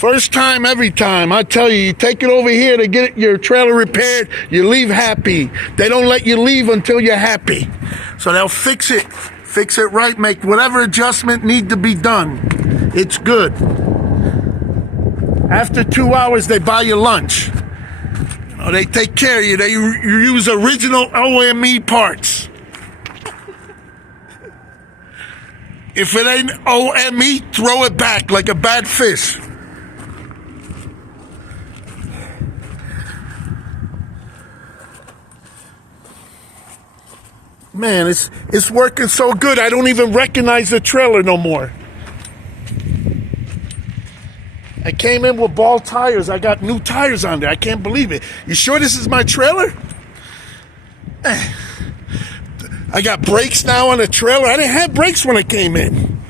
First time, every time. I tell you, you take it over here to get your trailer repaired, you leave happy. They don't let you leave until you're happy. So they'll fix it right, make whatever adjustment need to be done. It's good. After 2 hours, they buy you lunch. They take care of you. They use original OME parts. If it ain't OME, throw it back like a bad fish. Man, it's working so good, I don't even recognize the trailer no more. I came in with ball tires. I got new tires on there. I can't believe it. You sure this is my trailer? I got brakes now on the trailer. I didn't have brakes when I came in.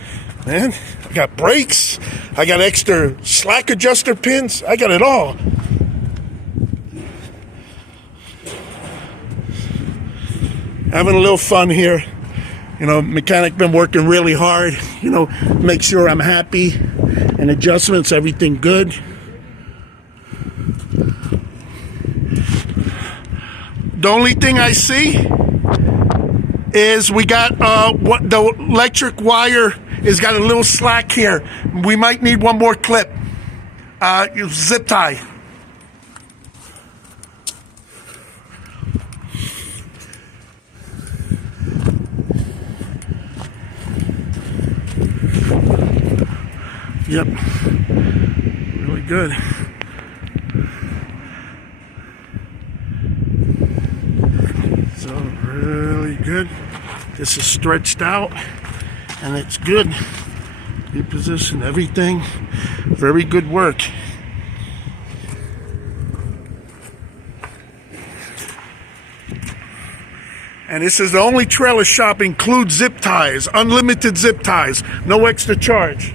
Man, I got brakes. I got extra slack adjuster pins. I got it all. Having a little fun here. You know, mechanic been working really hard. You know, make sure I'm happy. And adjustments, everything good. The only thing I see is we got the electric wire has got a little slack here. We might need one more clip. Zip tie. Yep, really good. So really good. This is stretched out and it's good. Repositioned everything. Very good work. And this is the only trailer shop includes zip ties, unlimited zip ties, no extra charge.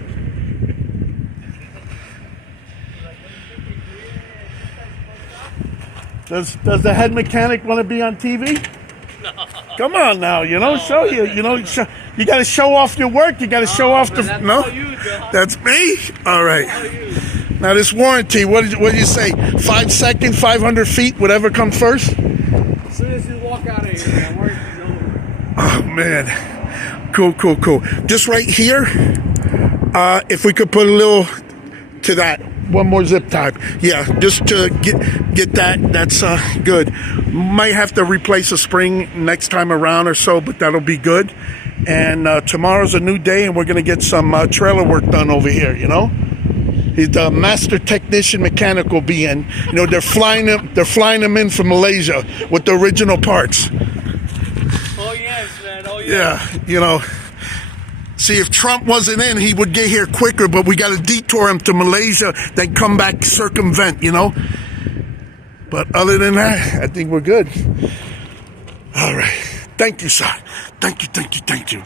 Does the head mechanic want to be on TV? No. Come on now, you know, show you, you know, you got to show off your work. You got to show off the. No, that's me. All right. Now this warranty, what did you say? 5 seconds, 500 feet, whatever comes first. As soon as you walk out of here, that warranty's over. Oh man, cool. Just right here, if we could put a little to that. One more zip tie. Yeah, just to get that. That's good. Might have to replace a spring next time around or so, but that'll be good. And tomorrow's a new day, and we're going to get some trailer work done over here, you know? The master technician mechanic will be in. You know, they're flying him in from Malaysia with the original parts. Oh, yes, man. Oh, yes. Yeah, you know. See, if Trump wasn't in, he would get here quicker, but we got to detour him to Malaysia, then come back, circumvent, you know? But other than that, I think we're good. All right. Thank you, sir. Thank you.